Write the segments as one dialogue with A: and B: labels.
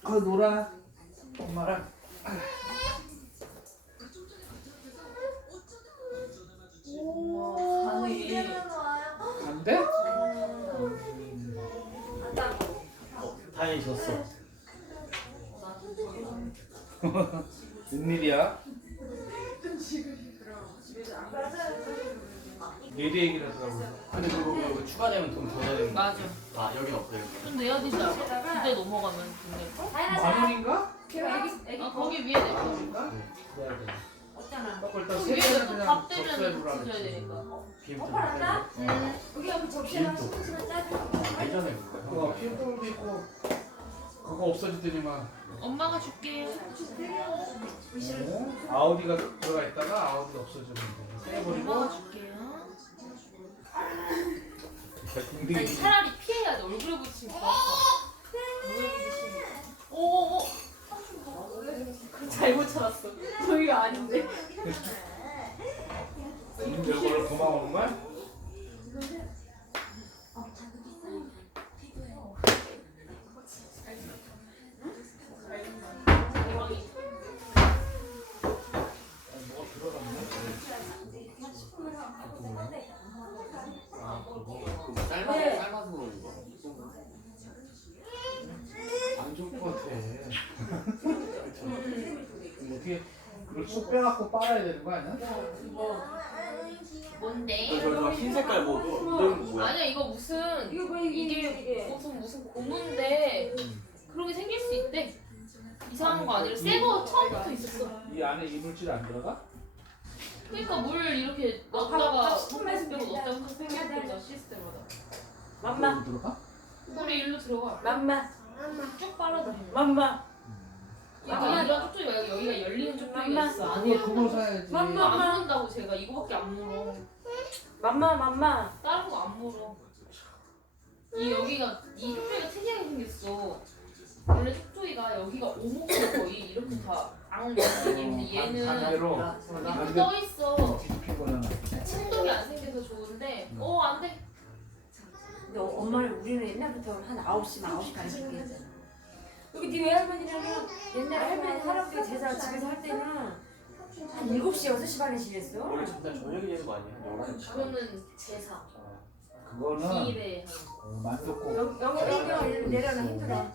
A: 놀아. 엄마랑.
B: 오,
C: 가능해.
B: 이제는 와요.
A: 안 돼?
D: 다행히 졌어.
A: 웬일이야? 내리 얘기를 하더라고.
D: 근데 그거 추가되면 돈 더 내야 되는 거.
C: 맞아.
D: 아 여긴 없어요.
C: 좀 내야 되지 않아? 그때 넘어가면 돈 내고.
A: 만 원인가?
C: 아 거기 위에 내 거.
A: 아닌가? 내야 돼.
B: 없잖아.
A: 딱 일단
C: 그
A: 세
C: 위에
A: 개는
C: 또
A: 그냥
C: 밥 되면
A: 접수해보라
C: 붙여줘야
A: 그랬지.
C: 되니까.
D: 비엠도
B: 오빠 왔다?
C: 응.
B: 여기 여기 접시랑 소스랑 짜줘.
D: 예전에
A: 그거 피부도 있고 그거 없어지더니만.
C: 엄마가 줄게.
A: 아우디가 들어가 있다가 아우디 없어지는데 떼버리고.
C: 엄마가 줄게요.
A: 궁뎅이.
C: 아니 차라리 피해야 돼. 얼굴에 붙이면 더 아파. 오오오. 잘못 찾았어. 저희가 아닌데.
A: 이걸 도망오는 거야? 뭐가 들어갔네?
D: 아 그거 삶아서 그런 거.
A: 안 좋을 것 같아. 어떻게 그걸 쑥 빼갖고 빨아야 되는 거 아니야?
C: 뭔데?
D: 저 흰 색깔 뭐 이런 거 뭐야?
C: 아니야 이거 무슨
B: 이거 뭐
C: 이게 무슨 고무인데 그런 게 생길 수 있대. 이상한 거 아니라 새 거 처음부터 있었어.
A: 이 안에 이물질 안 들어가?
C: 그러니까 물 이렇게 넣었다가 홈에서 빼고 넣었다가 생겼겠죠 시스템마다.
B: 맘마,
A: 거기 들어가?
C: 물이 일로 들어가.
B: 맘마,
C: 쭉 빨아들여.
B: 맘마.
C: 그러니까 이런 쪽쪽이 말고 여기가 열리는 쪽쪽이가 있어. 안에
A: 그걸 사야지.
B: 맘마.
C: 안 물다고 제가 이거밖에 안 물어.
B: 맘마, 맘마.
C: 다른 거 안 물어. 이 여기가 이 쪽쪽이가 특이하게 생겼어. 원래 쪽쪽이가 여기가 오목으로 거의 이렇게 다안 열리는데 얘는
A: 반대로
C: 밑에 떠 있어.
A: 뒤집히거나.
C: 침독이 안 생겨서 좋은데 안 돼.
B: 너 엄마를 우리는 옛날부터 한 9시까지 했잖아. 여기 네 외할머니랑은 옛날에 할머니 할아버지 제사 집에서 할 때는 한 7시, 6시 반에 지냈어.
D: 원래 진짜 저녁이 되는 거 아니야?
C: 그거는 제사.
A: 그거는
C: 기일에
A: 만둣국.
B: 영경 내려놔 힘들어.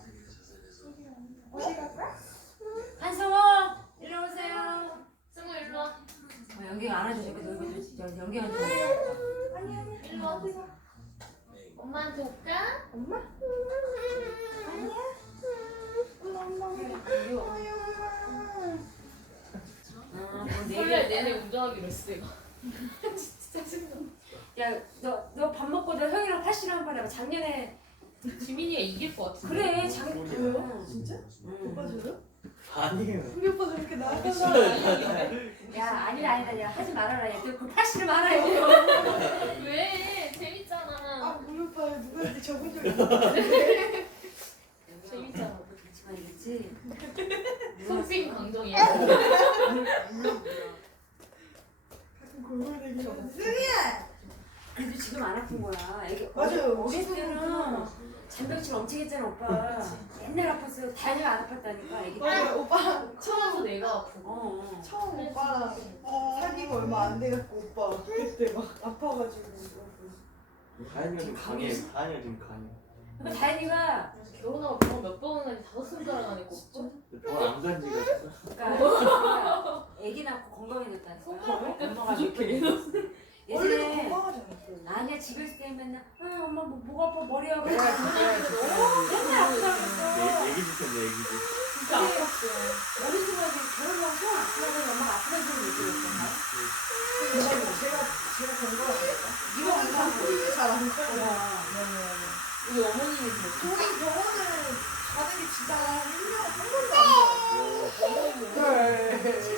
B: 한성원 일로 오세요.
C: 승우 일로 와.
B: 영경 안아줘. 너 영경한테.
C: 일로 와. 엄마한테 올까?
B: 엄마?
C: 설날 내내 운전하기로 했어 내가. 진짜 짜증나.
B: 야, 너 밥 먹고 너 형이랑 팔씨름 한번 해봐. 작년에
C: 지민이가 이길 것 같은데.
B: 그래 작년.
E: 진짜? 오빠 저요?
D: 아니에요.
E: 우리 오빠 저렇게 나가서
B: 야 아니다. 야 하지 말아라. 얘그 팔씨름 알아요.
C: 왜? 재밌잖아.
E: 아 우리 오빠 누구한테 적은 적 있어?
C: 재밌잖아.
B: 그렇지만 이겠지.
C: 손빙 강정이야.
E: 가끔 골골대기가 없어.
B: 그래도 지금 안 아픈 거야. 애기
E: 맞아요.
B: 어릴 때는 잔병치를 엄청 했잖아 오빠. 옛날 아팠어. 다행히 안 아팠다니까 애기 때.
E: 맞아요. 오빠
C: 처음부터 내가 아프고.
E: 처음 오빠랑 사귀고 얼마 안 돼갖고 오빠 그때 막 아파가지고
D: 다현이가 좀 강해. 다현이가 좀 강해.
B: 그러니까 다행이가
C: 결혼하고 병원 몇 번은 하니 5손가락 안에 꼽죠?
D: 병안 간 지가
B: 그러니까 애기 낳고 건강해졌다니까. 엄마가
E: 원래도
B: 예전에
E: 건강하잖아.
B: 아니야 집에 있을 때 맨날 엄마 목 아파 머리 아파
A: 내가
B: 맨날 아프다면서
D: 애기 짓겠네 애기 짓.
C: 진짜 아팠어.
B: 어느 순간에 결혼하고 처음 아프다더니 엄마가 아프다는 소리 못 들었잖아.
E: 제가 건강하니까.
B: 이거 건강하고
E: 잘안 가요.
C: 우리 어머님이 그랬어.
E: 저희 병원을 가는 게 진짜 1년에 한 번도 안 돼요.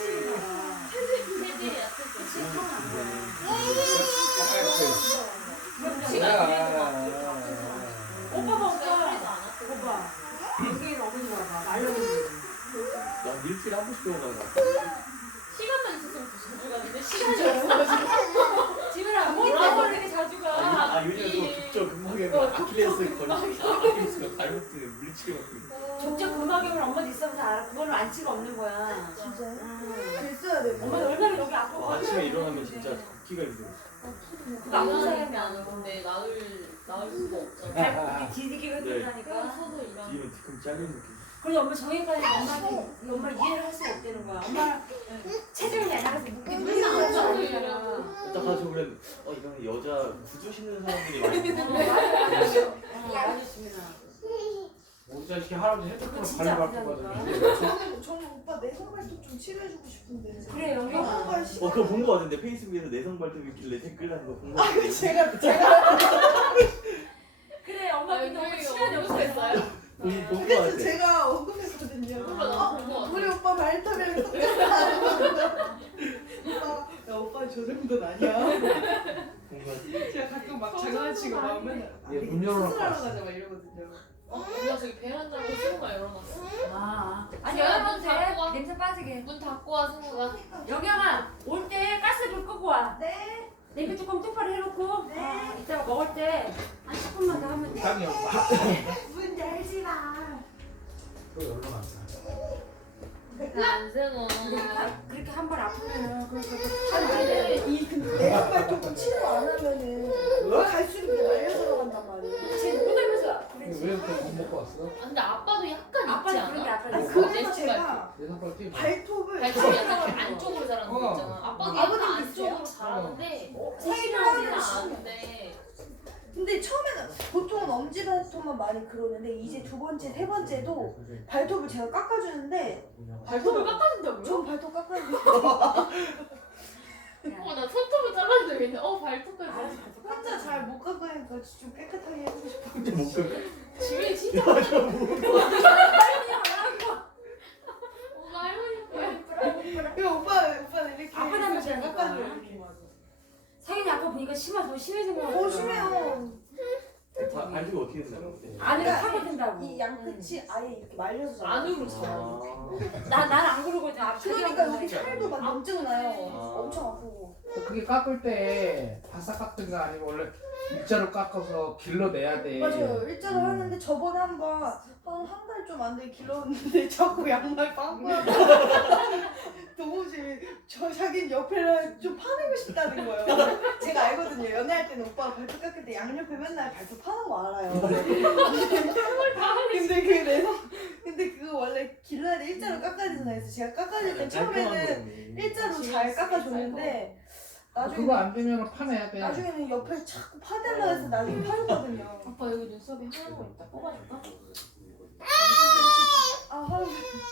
C: 세제 약했어.
B: 오빠 봐 오빠 여기는 어머니 봐봐 말로는
D: 나 일주일에 한 번씩 병원 가는
C: 시간만 있었으면 더 자주 가는데 시간이 없어가지고.
B: 집에랑
C: 뭐라고 이렇게 자주 가.
D: 아 요즘 때도 족저 근막염 아킬레스 거리 아킬레스가 발목에 물리치게 맞고.
B: 족적 근막염을 엄마도 있어서 알아. 그거는 안치가 없는 거야.
E: 진짜요?
B: 응.
E: 됐어야 돼.
B: 엄마 얼마나 여기 아프고.
D: 아침에 일어나면 진짜 걷기가 힘들어.
B: 그거 아픈 사람이
C: 일하는 게
B: 안
C: 아닌데 나을 수가 없잖아.
B: 발목이 디디기가
D: 네.
B: 힘들다니까.
C: 서도 일하는.
D: 뒤로 뒤꿈치 잘리는 느낌.
B: 그래서 엄마 저기까지 엄마 이해를 할 수가 없다는 거야. 엄마랑 체중이 안 나가서 묶기
C: 맨날
B: 너무
C: 앉아서
B: 어려워.
C: 일하고.
D: 딱 가지고 그래. 이거는 여자 구두 신는 사람들이 많이.
B: 맞아 지민아.
A: 우리 자식이 할아버지
B: 그거
A: 핸드폰을
B: 진짜
A: 발로 밟고
B: 아프다니까.
A: 가더니
E: 저는 오빠 내성 발톱 좀 치료해주고 싶은데.
B: 그래 영경아.
E: 오빠 싫어.
D: 그거 본 거 같은데 페이스북에서 내성 발톱 있길래 댓글하는 거 본 거
E: 아,
D: 같은데.
E: 제가
B: 그래 엄마 근데 엄마 시간이 없어.
C: 했어요?
D: 본거
E: 그래서
D: 같아.
E: 제가 언급했거든요.
C: 몰라 나본거 같아.
E: 우리 오빠 발톱이랑 똑같다. 오빠, 야 오빠 저 정도는 아니야.
D: 본거 같아.
E: 제가 가끔 막 장난치고 막 맨날
A: 얘문 열어놓고
E: 수술하러
A: 왔어.
E: 가자 막 이러거든요.
C: 엄마 저기 베란다로 승우가 열어놨어.
B: 아니
C: 제가
B: 열어도
C: 문 닫고 와.
B: 돼. 냄새 빠지게.
C: 문 닫고 와 승우가.
B: 영경아 올 때 가스불 끄고 와.
E: 네.
B: 냄비 뚜껑 똑바로 해놓고 이따가 먹을 때 한 10분만 더 하면 돼.
A: 땅이 없어.
E: 문 열지 마.
A: 또 열로 갔어.
C: 안 승우.
B: 그렇게 한 번 아프면은 그렇게
E: 근데 이 내성 발톱은 치료 안 하면은 갈수록 이게 말려 들어간단 말이에요.
B: 지금 못 하면서
A: 왜
B: 그랬지.
A: 그렇게 못 먹고 왔어?
C: 근데 아빠도 약간
B: 아빠는
C: 있지
B: 그런 게
C: 않아?
B: 아빠는
E: 아니
B: 있어.
E: 그래서
C: 내성
E: 제가
A: 내 손가락 뛰고.
E: 발톱을
C: 발톱이 약간 안쪽으로 자라는 거
A: 어.
C: 있잖아. 아빠도
E: 아버님
C: 약간
E: 있어요?
C: 안쪽으로 자라는데
E: 세일하는
C: 세일하지는
E: 거
C: 않은데.
E: 근데 처음에는 보통은 엄지 발톱만 많이 그러는데 이제 두 번째, 세 번째도 발톱을 제가 깎아주는데
C: 발톱을 깎아준다고요?
E: 전 발톱 깎아주는데
C: 나 손톱을 잘라도 되겠네. 발톱까지.
E: 혼자 잘 못 깎으니까 좀 깨끗하게 해주고 싶어.
D: 근데 못 그.
C: 지민이 진짜 엄마 할머니
E: 그 오빠는 이렇게
B: 아빠
E: 잘
B: 닮았다니까.
E: 깎아줘요 이렇게.
B: 상현이 아까 보니까 더 심해진 거 같아.
E: 심해요.
D: 발톱이 어떻게 된다고?
B: 안에가 파고든다고.
E: 이 양끝이 아예 이렇게 말려서 자라요.
C: 안으로 자라.
B: 난안 그러거든.
E: 그러니까 여기 살도 막 염증 나요.
D: 아.
E: 엄청 아프고.
A: 그게 깎을 때 바싹 깎든 거 아니고 원래 일자로 깎아서 길러내야 돼.
E: 맞아요. 일자로 하는데 저번에 한 번 한 달 좀 안 되게 길렀는데 자꾸 양말 빵꾸하고 도무지 자기는 옆에를 좀 파내고 싶다는 거예요. 제가 알거든요. 연애할 때는 오빠가 발톱 깎을 때 양옆에 맨날 발톱 파는 거 알아요. 근데 그거 원래 길러야 돼 일자로 깎아야 되잖아요. 그래서 제가 깎아줄 때 처음에는 일자로 잘 깎아줬는데
A: 그거 안 되면 파내야 돼.
E: 나중에는 옆에 자꾸 파달라 해서 나중에 파줬거든요.
C: 아빠 여기 눈썹이 하얀 거 있다. 뽑아줄까?
E: 아,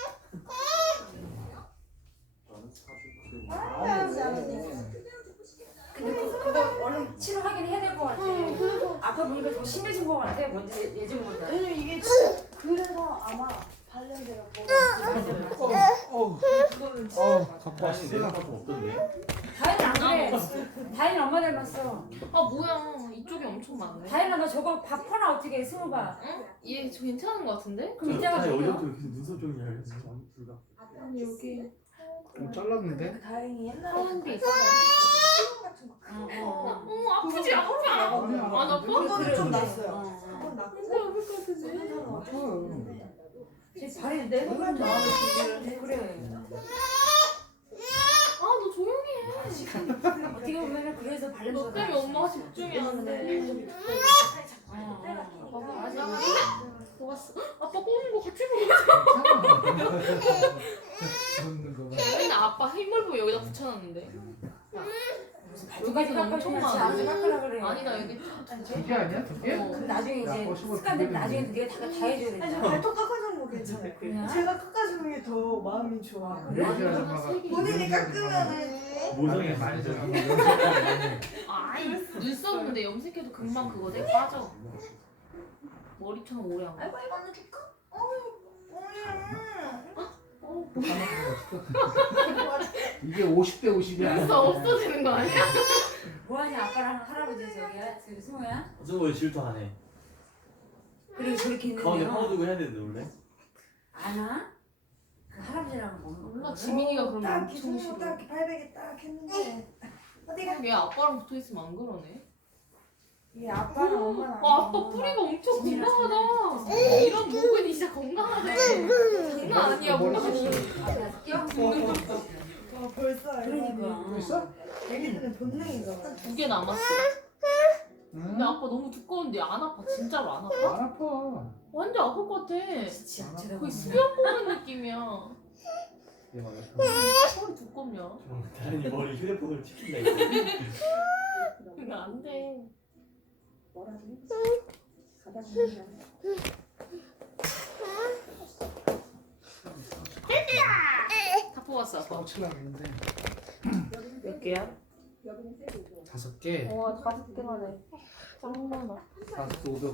B: 근데 그거 얼른 치료하긴 해야 될 것 같아. 아까 보니까 더 심해진 것 같아. 먼저 예전보다.
E: 왜냐면 이게 진짜 그래서 아마 발냄새가 그거는 진짜
A: 갖고
D: 다시 내성
A: 왔어.
D: 발톱 없던데?
B: 다현이 안 그래. 다현이 엄마 닮았어.
C: 뭐야 이쪽이 엄청 많네.
B: 다현아 너 저거 밥 퍼나 어떻게 스모가.
C: 응? 얘저 괜찮은 거 같은데?
B: 그럼 이따가 줘요.
D: 어제부터 계속 눈썹 쪽이 알렸어.
C: 아니 여기
A: 좀 잘랐는데?
E: 다행히 옛날에
C: 하얀 게 있어.
E: 같은 거
C: 아프지 아프지 안 아파?
E: 그거는 좀
B: 그래.
E: 났어요. 그건 났고
B: 제 발이 내 손만 나와서 그래.
C: 너 조용히 해.
B: 어떻게 보면은 그래서 발냄새가.
C: 너 때문에 엄마가 집중이 안 돼.
B: 맞아.
C: 먹었어. 아빠 꼬는 거 같이 먹었어.
A: 먹는 거.
C: 맨날 아빠 흰물보 여기다 붙여놨는데.
B: 여기까지
C: 엄청
B: 깎아주면
C: 많아.
B: 아주 깎으라 그래.
C: 아니 나 여기
A: 두 개 아니야? 두 개?
B: 그럼 나중에
A: 야,
B: 이제
A: 꼬시고
B: 습관되면
A: 두
B: 나중에
A: 개는
B: 네가 다 해줘야
E: 아니 저
B: 되잖아.
E: 발톱 깎아주는 거 괜찮아요.
B: 그냥?
E: 제가 깎아주는 게 더 마음이 좋아.
A: 우리 아줌마가
E: 본인이 깎으면은
D: 모성이
A: 많이 들어.
C: 아이 눈썹은 근데 염색해도 금방 그거 돼 빠져. 머리처럼 오래 안 가.
E: 아이고 이거 하나 줄까?
A: 이게 50대 50이 아니야.
C: 눈썹 없어지는 거 아니야?
B: 뭐하냐 아빠랑 할아버지 저기야 지금 승호야?
D: 저거 왜 질투하네?
B: 그리고 저렇게
D: 가운데
B: 있는데요.
D: 파워두고 해야 되는데 원래?
B: 안 와? 그 할아버지랑 뭐
C: 몰라 지민이가 그런 거
E: 딱
C: 엄청
E: 기준으로
C: 싫어.
E: 딱 800에 딱 했는데 어디가?
C: 얘 아빠랑 붙어 있으면 안 그러네.
B: 이 아빠랑 엄마랑.
C: 와 아빠 뿌리가 엄청 건강하다. 이런 목은 진짜 건강하네. 장난 아니야 목이.
E: 벌써
B: 그러니까.
A: 있어?
E: 애기들은 본능인가 봐.
C: 2개 남았어. 근데 아빠 너무 두꺼운데 안 아파? 진짜로 안 아파?
A: 안 아파.
C: 완전 아플 것 같아.
B: 진짜 제가
C: 거의 수염 뽑는 느낌이야.
A: 얘 말이야.
C: 털이 두껍냐?
D: 다현이 머리 휴대폰으로 찍힌다 이거.
C: 그거 안 돼. 다 뽑았어 아빠.
A: 사고 칠라 했는데
C: 몇 개야?
A: 5개.
C: 와 5개만해. 짱 많아.
A: 4,500원.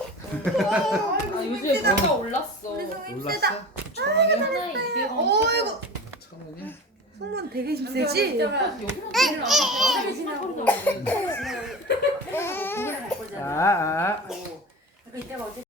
C: 아 요즘에 물가 올랐어.
A: 올랐어? 9,000원이야?
C: 하나에 200원.
E: 어이구.
A: 1,000원이야?
E: 손만 되게
B: 세지?
C: 여기만 내일
B: 하루 지나고 공부를 갈 거잖아.
A: 아.
B: 그러니까 이따가 어쨌든